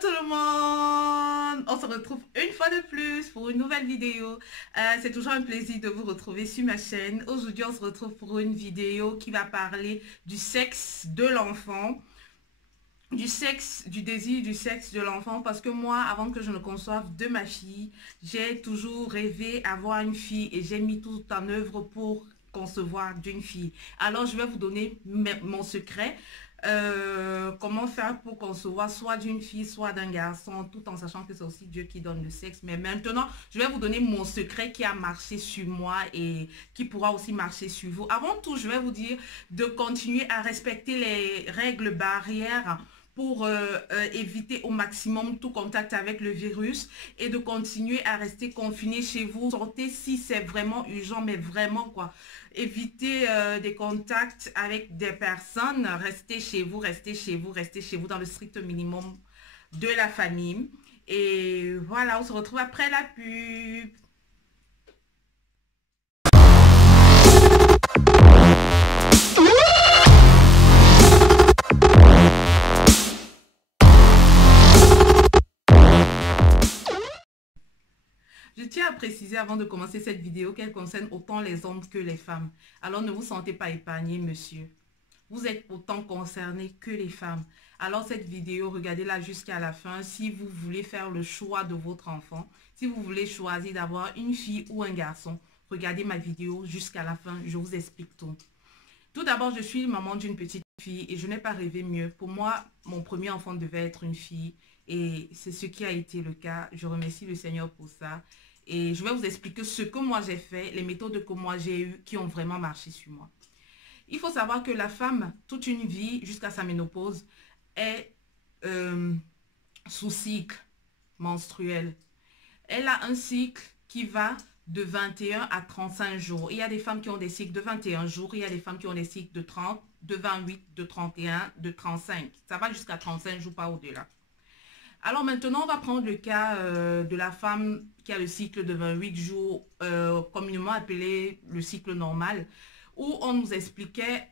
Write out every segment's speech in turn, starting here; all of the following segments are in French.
tout le monde, on se retrouve une fois de plus pour une nouvelle vidéo. C'est toujours un plaisir de vous retrouver sur ma chaîne. Aujourd'hui on se retrouve pour une vidéo qui va parler du sexe de l'enfant, du sexe, du désir du sexe de l'enfant, parce que moi, avant que je ne conçoive de ma fille, j'ai toujours rêvé avoir une fille et j'ai mis tout en œuvre pour concevoir d'une fille. Alors je vais vous donner mon secret. Comment faire pour concevoir soit d'une fille, soit d'un garçon, tout en sachant que c'est aussi Dieu qui donne le sexe. Mais maintenant, je vais vous donner mon secret qui a marché sur moi et qui pourra aussi marcher sur vous. Avant tout, je vais vous dire de continuer à respecter les règles barrières pour éviter au maximum tout contact avec le virus et de continuer à rester confiné chez vous. Sortez si c'est vraiment urgent, mais vraiment quoi. Évitez des contacts avec des personnes. Restez chez vous, restez chez vous, restez chez vous dans le strict minimum de la famille. Et voilà, on se retrouve après la pub. Je tiens à préciser avant de commencer cette vidéo qu'elle concerne autant les hommes que les femmes. Alors ne vous sentez pas épargné, monsieur. Vous êtes autant concerné que les femmes. Alors cette vidéo, regardez-la jusqu'à la fin si vous voulez faire le choix de votre enfant. Si vous voulez choisir d'avoir une fille ou un garçon, regardez ma vidéo jusqu'à la fin, je vous explique tout. Tout d'abord, je suis maman d'une petite fille et je n'ai pas rêvé mieux. Pour moi, mon premier enfant devait être une fille et c'est ce qui a été le cas. Je remercie le Seigneur pour ça. Et je vais vous expliquer ce que moi j'ai fait, les méthodes que moi j'ai eues qui ont vraiment marché sur moi. Il faut savoir que la femme, toute une vie, jusqu'à sa ménopause, est sous cycle menstruel. Elle a un cycle qui va de 21 à 35 jours. Il y a des femmes qui ont des cycles de 21 jours, il y a des femmes qui ont des cycles de 30, de 28, de 31, de 35. Ça va jusqu'à 35 jours, pas au-delà. Alors maintenant, on va prendre le cas de la femme qui a le cycle de 28 jours, communément appelé le cycle normal, où on nous expliquait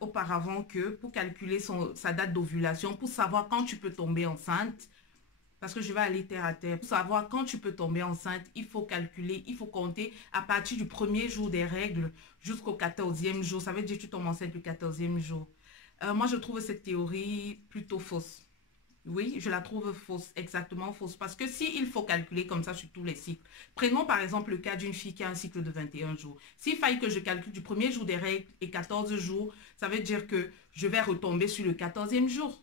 auparavant que pour calculer sa date d'ovulation, pour savoir quand tu peux tomber enceinte, parce que je vais aller terre à terre, pour savoir quand tu peux tomber enceinte, il faut calculer, il faut compter à partir du premier jour des règles jusqu'au 14e jour. Ça veut dire que tu tombes enceinte le 14e jour. Moi, je trouve cette théorie plutôt fausse. Oui, je la trouve fausse, exactement fausse. Parce que s'il faut calculer comme ça sur tous les cycles, prenons par exemple le cas d'une fille qui a un cycle de 21 jours. S'il faille que je calcule du premier jour des règles et 14 jours, ça veut dire que je vais retomber sur le 14e jour.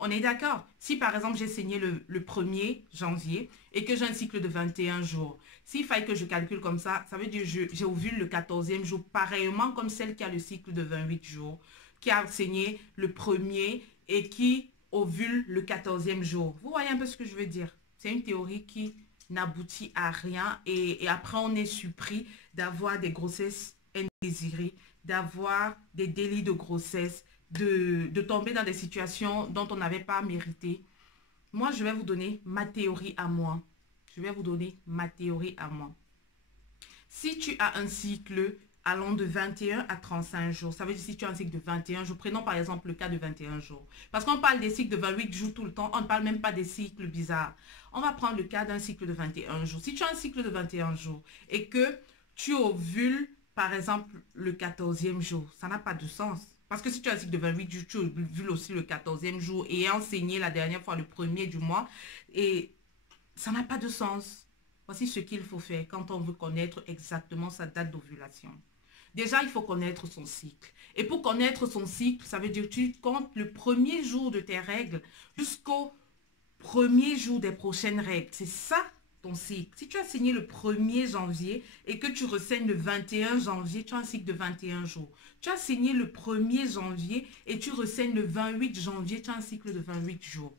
On est d'accord? Si par exemple j'ai saigné le 1er janvier et que j'ai un cycle de 21 jours, s'il faille que je calcule comme ça veut dire que j'ai ovule le 14e jour, pareillement comme celle qui a le cycle de 28 jours, qui a saigné le 1er et qui ovule le 14e jour. Vous voyez un peu ce que je veux dire? C'est une théorie qui n'aboutit à rien et après on est surpris d'avoir des grossesses indésirées, d'avoir des délits de grossesse, de tomber dans des situations dont on n'avait pas mérité. Moi, je vais vous donner ma théorie à moi. Je vais vous donner ma théorie à moi. Si tu as un cycle allant de 21 à 35 jours. Ça veut dire si tu as un cycle de 21 jours. Prenons par exemple le cas de 21 jours. Parce qu'on parle des cycles de 28 jours tout le temps. On ne parle même pas des cycles bizarres. On va prendre le cas d'un cycle de 21 jours. Si tu as un cycle de 21 jours et que tu ovules par exemple le 14e jour, ça n'a pas de sens. Parce que si tu as un cycle de 28 jours, tu ovules aussi le 14e jour et enseigné la dernière fois le 1er du mois. Et ça n'a pas de sens. Voici ce qu'il faut faire quand on veut connaître exactement sa date d'ovulation. Déjà, il faut connaître son cycle. Et pour connaître son cycle, ça veut dire que tu comptes le premier jour de tes règles jusqu'au premier jour des prochaines règles. C'est ça ton cycle. Si tu as saigné le 1er janvier et que tu ressaignes le 21 janvier, tu as un cycle de 21 jours. Tu as saigné le 1er janvier et tu ressaignes le 28 janvier, tu as un cycle de 28 jours.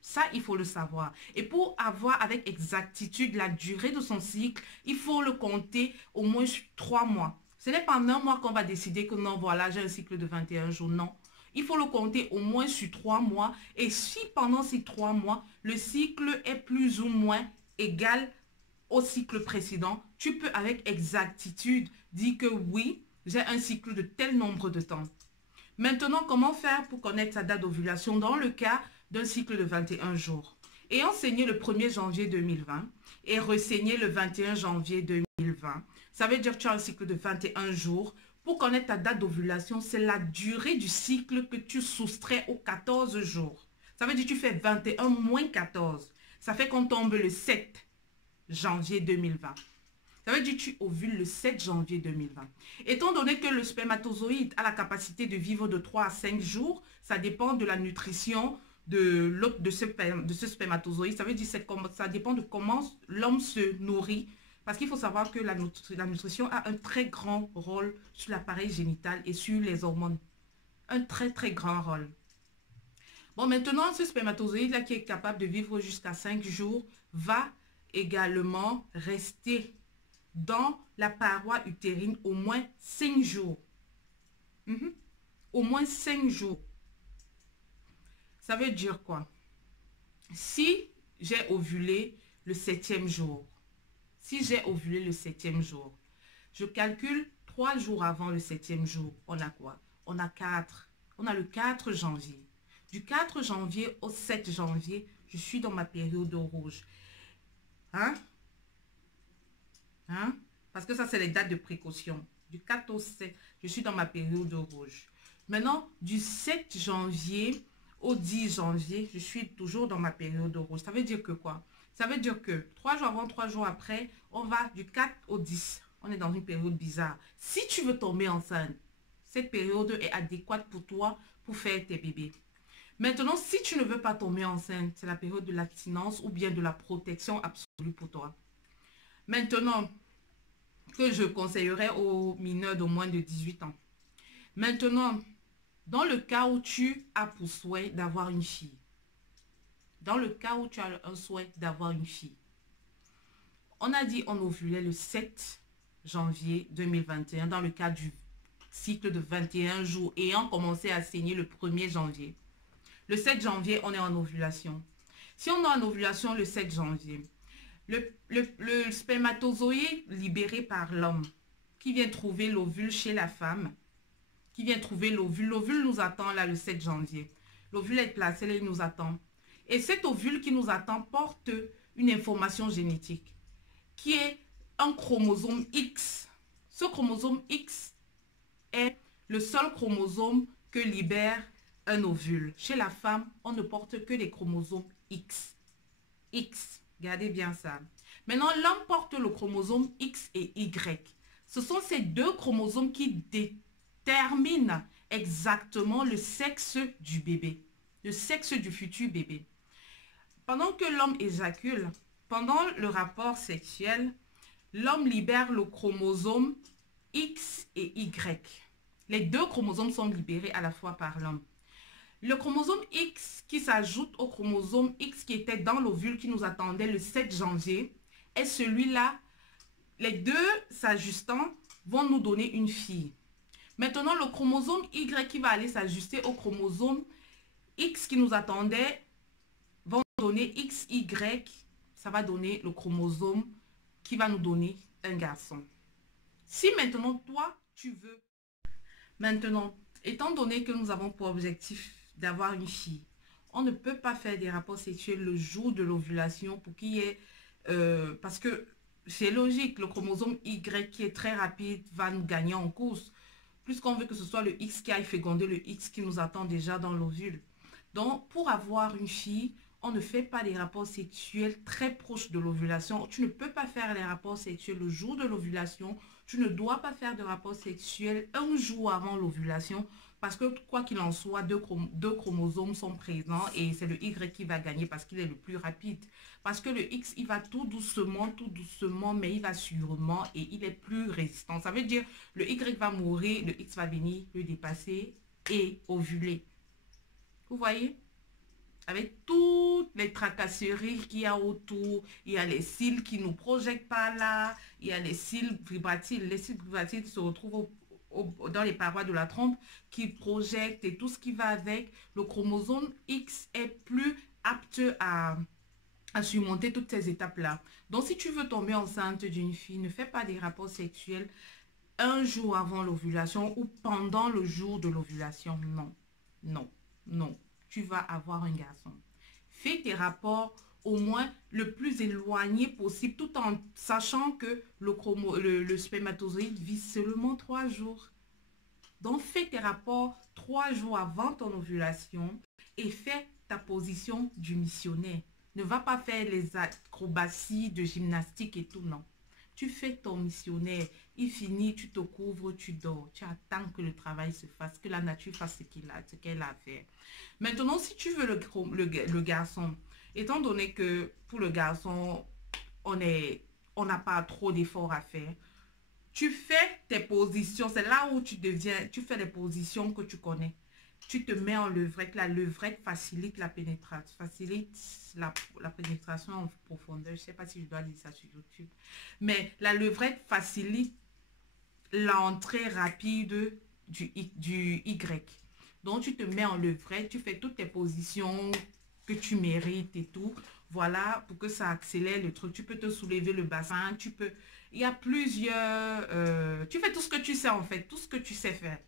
Ça, il faut le savoir. Et pour avoir avec exactitude la durée de son cycle, il faut le compter au moins 3 mois. Ce n'est pas en un mois qu'on va décider que non, voilà, j'ai un cycle de 21 jours. Non. Il faut le compter au moins sur 3 mois. Et si pendant ces 3 mois, le cycle est plus ou moins égal au cycle précédent, tu peux avec exactitude dire que oui, j'ai un cycle de tel nombre de temps. Maintenant, comment faire pour connaître sa date d'ovulation dans le cas d'un cycle de 21 jours? Ayant saigné le 1er janvier 2020 et ressaigné le 21 janvier 2020, ça veut dire que tu as un cycle de 21 jours. Pour connaître ta date d'ovulation, c'est la durée du cycle que tu soustrais aux 14 jours. Ça veut dire que tu fais 21 moins 14. Ça fait qu'on tombe le 7 janvier 2020. Ça veut dire que tu ovules le 7 janvier 2020. Étant donné que le spermatozoïde a la capacité de vivre de 3 à 5 jours, ça dépend de la nutrition de ce spermatozoïde. Ça veut dire que ça dépend de comment l'homme se nourrit. Parce qu'il faut savoir que la nutrition a un très grand rôle sur l'appareil génital et sur les hormones. Un très très grand rôle. Bon, maintenant, ce spermatozoïde-là qui est capable de vivre jusqu'à 5 jours va également rester dans la paroi utérine au moins 5 jours. Au moins 5 jours. Ça veut dire quoi? Si j'ai ovulé le 7e jour, je calcule 3 jours avant le 7e jour. On a quoi? On a 4. On a le 4 janvier. Du 4 janvier au 7 janvier, je suis dans ma période rouge. Parce que ça, c'est les dates de précaution. Du 4 au 7, je suis dans ma période rouge. Maintenant, du 7 janvier au 10 janvier, je suis toujours dans ma période rouge. Ça veut dire que quoi? Ça veut dire que 3 jours avant, 3 jours après, on va du 4 au 10. On est dans une période bizarre. Si tu veux tomber enceinte, cette période est adéquate pour toi pour faire tes bébés. Maintenant, si tu ne veux pas tomber enceinte, c'est la période de l'abstinence ou bien de la protection absolue pour toi. Maintenant, que je conseillerais aux mineurs de moins de 18 ans. Maintenant, dans le cas où tu as pour souhait d'avoir une fille, on a dit on ovulait le 7 janvier 2021 dans le cas du cycle de 21 jours ayant commencé à saigner le 1er janvier. Le 7 janvier, on est en ovulation. Si on est en ovulation le 7 janvier, le spermatozoïde libéré par l'homme qui vient trouver l'ovule chez la femme, l'ovule nous attend là le 7 janvier. L'ovule est placé là, il nous attend. Et cet ovule qui nous attend porte une information génétique qui est un chromosome X. Ce chromosome X est le seul chromosome que libère un ovule. Chez la femme, on ne porte que des chromosomes X. Regardez bien ça. Maintenant, l'homme porte le chromosome X et Y. Ce sont ces deux chromosomes qui déterminent exactement le sexe du bébé, le sexe du futur bébé. Pendant que l'homme éjacule, pendant le rapport sexuel, l'homme libère le chromosome X et Y. Les deux chromosomes sont libérés à la fois par l'homme. Le chromosome X qui s'ajoute au chromosome X qui était dans l'ovule qui nous attendait le 7 janvier est celui-là. Les deux s'ajustant vont nous donner une fille. Maintenant, le chromosome Y qui va aller s'ajuster au chromosome X qui nous attendait vont donner XY. Ça va donner le chromosome qui va nous donner un garçon. Si maintenant, toi, tu veux... Maintenant, étant donné que nous avons pour objectif d'avoir une fille, on ne peut pas faire des rapports sexuels le jour de l'ovulation pour qu'il y ait... parce que c'est logique, le chromosome Y qui est très rapide va nous gagner en course. Puisqu'on veut que ce soit le X qui aille féconder le X qui nous attend déjà dans l'ovule. Donc, pour avoir une fille, on ne fait pas des rapports sexuels très proches de l'ovulation. Tu ne peux pas faire les rapports sexuels le jour de l'ovulation. Tu ne dois pas faire de rapports sexuels un jour avant l'ovulation. Parce que quoi qu'il en soit, deux chromosomes sont présents et c'est le Y qui va gagner parce qu'il est le plus rapide. Parce que le X, il va tout doucement, mais il va sûrement et il est plus résistant. Ça veut dire le Y va mourir, le X va venir le dépasser et ovuler. Vous voyez? Avec toutes les tracasseries qu'il y a autour, il y a les cils qui nous projettent par là, il y a les cils vibratiles. Les cils vibratiles se retrouvent dans les parois de la trompe qui projettent et tout ce qui va avec. Le chromosome X est plus apte à surmonter toutes ces étapes-là. Donc, si tu veux tomber enceinte d'une fille, ne fais pas des rapports sexuels un jour avant l'ovulation ou pendant le jour de l'ovulation. Non, non, non. Tu vas avoir un garçon. Fais tes rapports au moins le plus éloigné possible tout en sachant que le spermatozoïde vit seulement 3 jours. Donc, fais tes rapports 3 jours avant ton ovulation et fais ta position du missionnaire. Ne va pas faire les acrobaties de gymnastique et tout, non. Tu fais ton missionnaire, il finit, tu te couvres, tu dors. Tu attends que le travail se fasse, que la nature fasse ce qu'elle a à faire. Maintenant, si tu veux le garçon, étant donné que pour le garçon, on n'a pas trop d'efforts à faire, tu fais tes positions, c'est là où tu fais les positions que tu connais. Tu te mets en levrette. La levrette facilite la pénétration, la pénétration en profondeur. Je ne sais pas si je dois dire ça sur YouTube. Mais la levrette facilite l'entrée rapide du Y. Donc, tu te mets en levrette, tu fais toutes tes positions que tu mérites et tout. Voilà, pour que ça accélère le truc. Tu peux te soulever le bassin, tu peux... Il y a plusieurs... tu fais tout ce que tu sais en fait, tout ce que tu sais faire.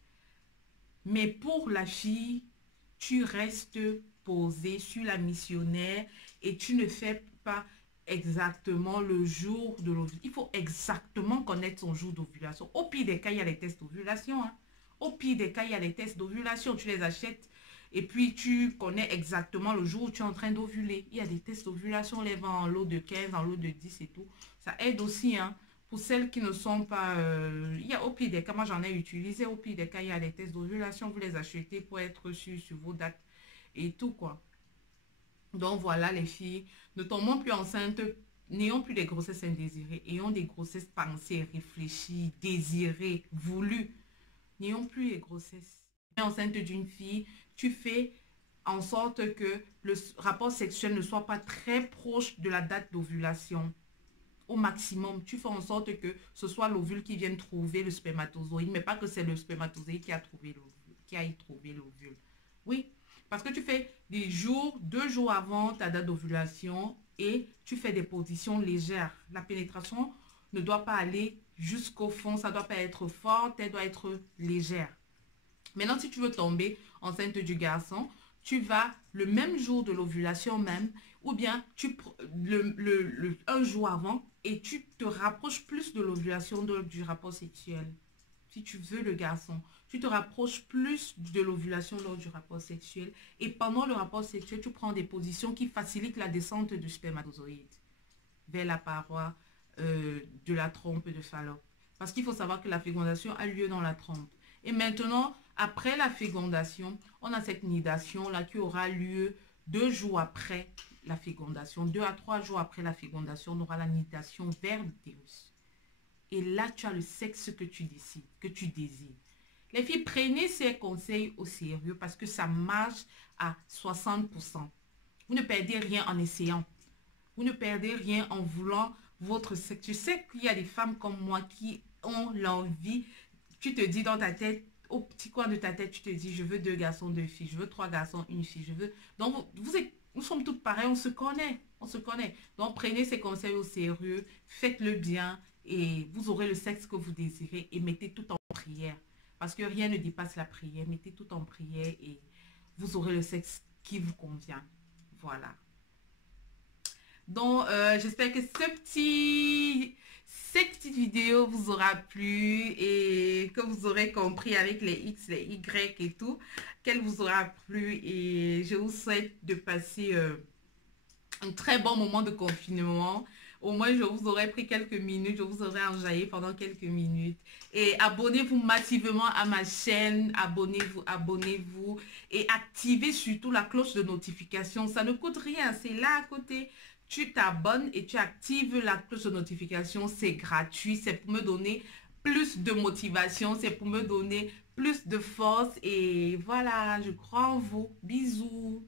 Mais pour la fille, tu restes posé sur la missionnaire et tu ne fais pas exactement le jour de l'ovulation. Il faut exactement connaître son jour d'ovulation. Au pire des cas, il y a les tests d'ovulation. Hein. Au pire des cas, il y a les tests d'ovulation. Tu les achètes et puis tu connais exactement le jour où tu es en train d'ovuler. Il y a des tests d'ovulation, on les vend en lot de 15, en lot de 10 et tout. Ça aide aussi, hein. Pour celles qui ne sont pas... il y a au pire des cas, moi j'en ai utilisé. Au pire des cas, il y a les tests d'ovulation. Vous les achetez pour être sûr sur vos dates et tout, quoi. Donc voilà les filles, ne tombons plus enceintes, n'ayons plus des grossesses indésirées, ayons des grossesses pensées, réfléchies, désirées, voulues. N'ayons plus les grossesses. Enceinte d'une fille, tu fais en sorte que le rapport sexuel ne soit pas très proche de la date d'ovulation. Au maximum, tu fais en sorte que ce soit l'ovule qui vienne trouver le spermatozoïde, mais pas que c'est le spermatozoïde qui a trouvé l'ovule, qui a y trouvé l'ovule. Oui, parce que tu fais des jours, 2 jours avant ta date d'ovulation et tu fais des positions légères. La pénétration ne doit pas aller jusqu'au fond, ça ne doit pas être forte, elle doit être légère. Maintenant, si tu veux tomber enceinte du garçon, tu vas le même jour de l'ovulation même, ou bien un jour avant, et tu te rapproches plus de l'ovulation du rapport sexuel. Si tu veux le garçon, tu te rapproches plus de l'ovulation lors du rapport sexuel. Et pendant le rapport sexuel, tu prends des positions qui facilitent la descente du spermatozoïde vers la paroi de la trompe de Fallope. Parce qu'il faut savoir que la fécondation a lieu dans la trompe. Et maintenant, après la fécondation, on a cette nidation-là qui aura lieu 2 jours après la fécondation. 2 à 3 jours après la fécondation, on aura la nidation vers l'utérus. Et là, tu as le sexe que tu décides, que tu désires. Les filles, prenez ces conseils au sérieux parce que ça marche à 60%. Vous ne perdez rien en essayant. Vous ne perdez rien en voulant votre sexe. Je sais qu'il y a des femmes comme moi qui ont l'envie. Tu te dis dans ta tête, au petit coin de ta tête, tu te dis, je veux 2 garçons, 2 filles. Je veux 3 garçons, 1 fille. Je veux... Donc, nous sommes toutes pareilles, on se connaît. On se connaît. Donc, prenez ces conseils au sérieux. Faites-le bien. Et vous aurez le sexe que vous désirez. Et mettez tout en prière. Parce que rien ne dépasse la prière. Mettez tout en prière et vous aurez le sexe qui vous convient. Voilà. Donc, j'espère que cette petite vidéo vous aura plu et que vous aurez compris avec les X, les Y et tout, qu'elle vous aura plu. Et je vous souhaite de passer un très bon moment de confinement. Au moins, je vous aurais pris quelques minutes, je vous aurais enjaillé pendant quelques minutes. Et abonnez-vous massivement à ma chaîne, abonnez-vous et activez surtout la cloche de notification. Ça ne coûte rien, c'est là à côté. Tu t'abonnes et tu actives la cloche de notification, c'est gratuit, c'est pour me donner plus de motivation, c'est pour me donner plus de force. Et voilà, je crois en vous. Bisous.